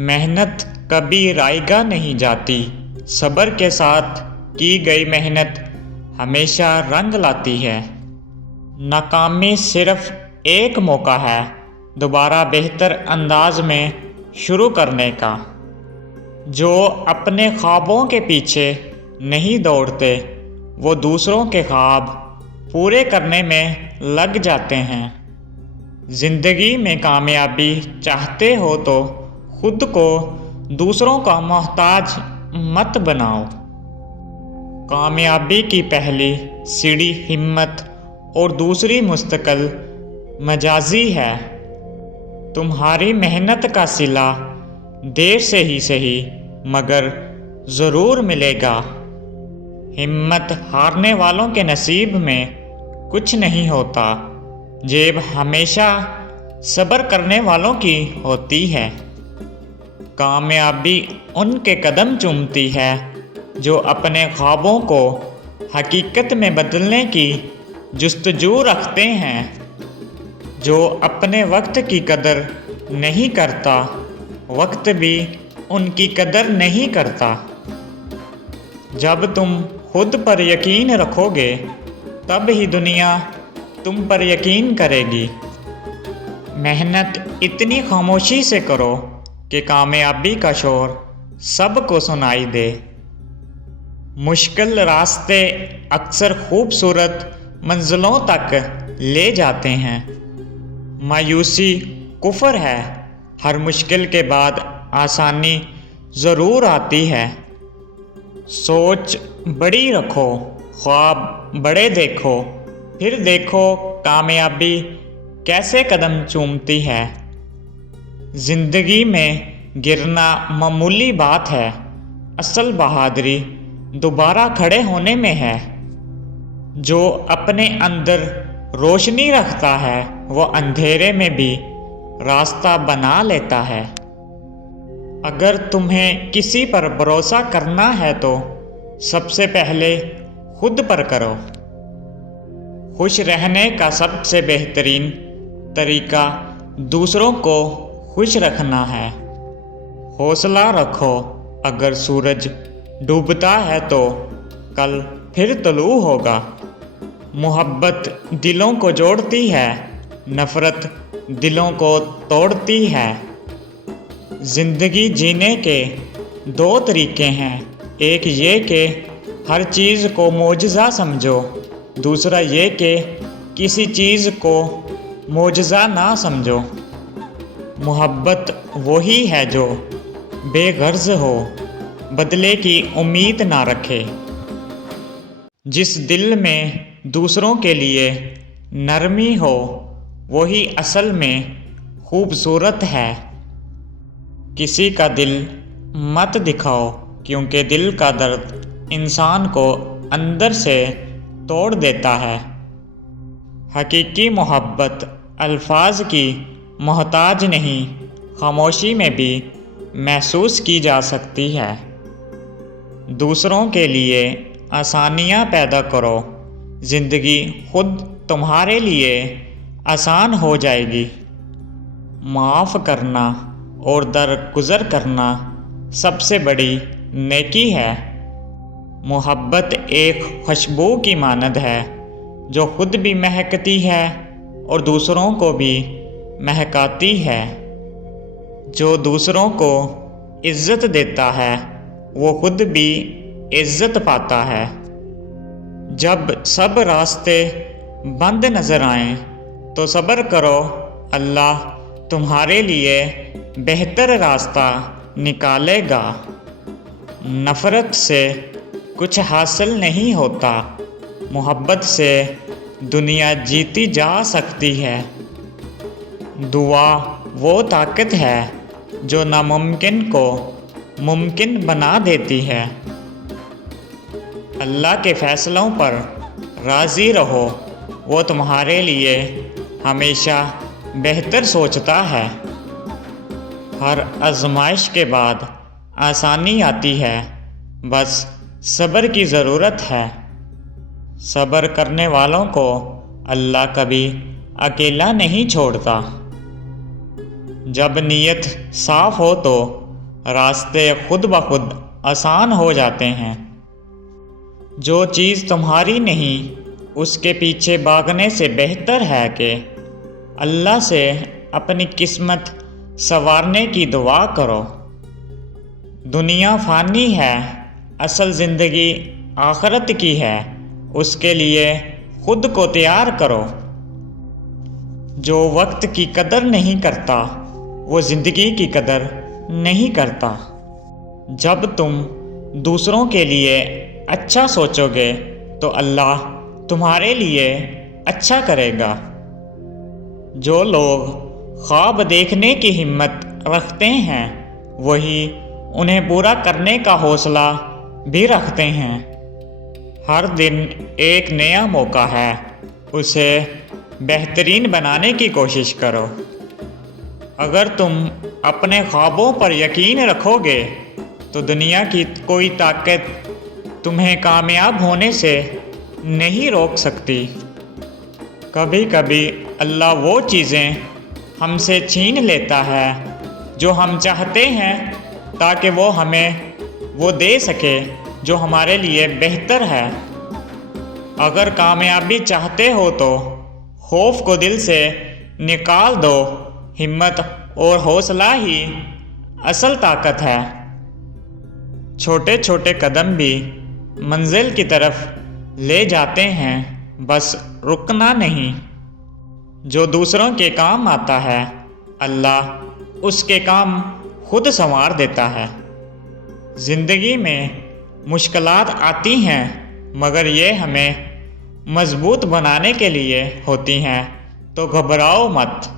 محنت کبھی رائیگاں نہیں جاتی، صبر کے ساتھ کی گئی محنت ہمیشہ رنگ لاتی ہے۔ ناکامی صرف ایک موقع ہے دوبارہ بہتر انداز میں شروع کرنے کا۔ جو اپنے خوابوں کے پیچھے نہیں دوڑتے وہ دوسروں کے خواب پورے کرنے میں لگ جاتے ہیں۔ زندگی میں کامیابی چاہتے ہو تو خود کو دوسروں کا محتاج مت بناؤ۔ کامیابی کی پہلی سیڑھی ہمت اور دوسری مستقل مجازی ہے۔ تمہاری محنت کا صلہ دیر سے ہی صحیح مگر ضرور ملے گا۔ ہمت ہارنے والوں کے نصیب میں کچھ نہیں ہوتا، جیب ہمیشہ صبر کرنے والوں کی ہوتی ہے۔ کامیابی ان کے قدم چومتی ہے جو اپنے خوابوں کو حقیقت میں بدلنے کی جستجو رکھتے ہیں۔ جو اپنے وقت کی قدر نہیں کرتا، وقت بھی ان کی قدر نہیں کرتا۔ جب تم خود پر یقین رکھو گے تب ہی دنیا تم پر یقین کرے گی۔ محنت اتنی خاموشی سے کرو کہ کامیابی کا شور سب کو سنائی دے۔ مشکل راستے اکثر خوبصورت منزلوں تک لے جاتے ہیں۔ مایوسی کفر ہے، ہر مشکل کے بعد آسانی ضرور آتی ہے۔ سوچ بڑی رکھو، خواب بڑے دیکھو، پھر دیکھو کامیابی کیسے قدم چومتی ہے۔ زندگی میں گرنا معمولی بات ہے، اصل بہادری دوبارہ کھڑے ہونے میں ہے۔ جو اپنے اندر روشنی رکھتا ہے وہ اندھیرے میں بھی راستہ بنا لیتا ہے۔ اگر تمہیں کسی پر بھروسہ کرنا ہے تو سب سے پہلے خود پر کرو۔ خوش رہنے کا سب سے بہترین طریقہ دوسروں کو خوش رکھنا ہے۔ حوصلہ رکھو، اگر سورج ڈوبتا ہے تو کل پھر طلوع ہوگا۔ محبت دلوں کو جوڑتی ہے، نفرت دلوں کو توڑتی ہے۔ زندگی جینے کے دو طریقے ہیں، ایک یہ کہ ہر چیز کو معجزہ سمجھو، دوسرا یہ کہ کسی چیز کو معجزہ نہ سمجھو۔ محبت وہی ہے جو بے غرض ہو، بدلے کی امید نہ رکھے۔ جس دل میں دوسروں کے لیے نرمی ہو وہی اصل میں خوبصورت ہے۔ کسی کا دل مت دکھاؤ، کیونکہ دل کا درد انسان کو اندر سے توڑ دیتا ہے۔ حقیقی محبت الفاظ کی محتاج نہیں، خاموشی میں بھی محسوس کی جا سکتی ہے۔ دوسروں کے لیے آسانیاں پیدا کرو، زندگی خود تمہارے لیے آسان ہو جائے گی۔ معاف کرنا اور درگزر کرنا سب سے بڑی نیکی ہے۔ محبت ایک خوشبو کی مانند ہے جو خود بھی مہکتی ہے اور دوسروں کو بھی مہکاتی ہے۔ جو دوسروں کو عزت دیتا ہے وہ خود بھی عزت پاتا ہے۔ جب سب راستے بند نظر آئیں تو صبر کرو، اللہ تمہارے لیے بہتر راستہ نکالے گا۔ نفرت سے کچھ حاصل نہیں ہوتا، محبت سے دنیا جیتی جا سکتی ہے۔ دعا وہ طاقت ہے جو ناممکن کو ممکن بنا دیتی ہے۔ اللہ کے فیصلوں پر راضی رہو، وہ تمہارے لیے ہمیشہ بہتر سوچتا ہے۔ ہر آزمائش کے بعد آسانی آتی ہے، بس صبر کی ضرورت ہے۔ صبر کرنے والوں کو اللہ کبھی اکیلا نہیں چھوڑتا۔ جب نیت صاف ہو تو راستے خود بخود آسان ہو جاتے ہیں۔ جو چیز تمہاری نہیں اس کے پیچھے بھاگنے سے بہتر ہے کہ اللہ سے اپنی قسمت سنوارنے کی دعا کرو۔ دنیا فانی ہے، اصل زندگی آخرت کی ہے، اس کے لیے خود کو تیار کرو۔ جو وقت کی قدر نہیں کرتا وہ زندگی کی قدر نہیں کرتا۔ جب تم دوسروں کے لیے اچھا سوچو گے تو اللہ تمہارے لیے اچھا کرے گا۔ جو لوگ خواب دیکھنے کی ہمت رکھتے ہیں وہی انہیں پورا کرنے کا حوصلہ بھی رکھتے ہیں۔ ہر دن ایک نیا موقع ہے، اسے بہترین بنانے کی کوشش کرو۔ اگر تم اپنے خوابوں پر یقین رکھو گے تو دنیا کی کوئی طاقت تمہیں کامیاب ہونے سے نہیں روک سکتی۔ کبھی کبھی اللہ وہ چیزیں ہم سے چھین لیتا ہے جو ہم چاہتے ہیں تاکہ وہ ہمیں وہ دے سکے جو ہمارے لیے بہتر ہے۔ اگر کامیابی چاہتے ہو تو خوف کو دل سے نکال دو، ہمت اور حوصلہ ہی اصل طاقت ہے۔ چھوٹے چھوٹے قدم بھی منزل کی طرف لے جاتے ہیں، بس رکنا نہیں۔ جو دوسروں کے کام آتا ہے اللہ اس کے کام خود سنوار دیتا ہے۔ زندگی میں مشکلات آتی ہیں مگر یہ ہمیں مضبوط بنانے کے لیے ہوتی ہیں، تو گھبراؤ مت۔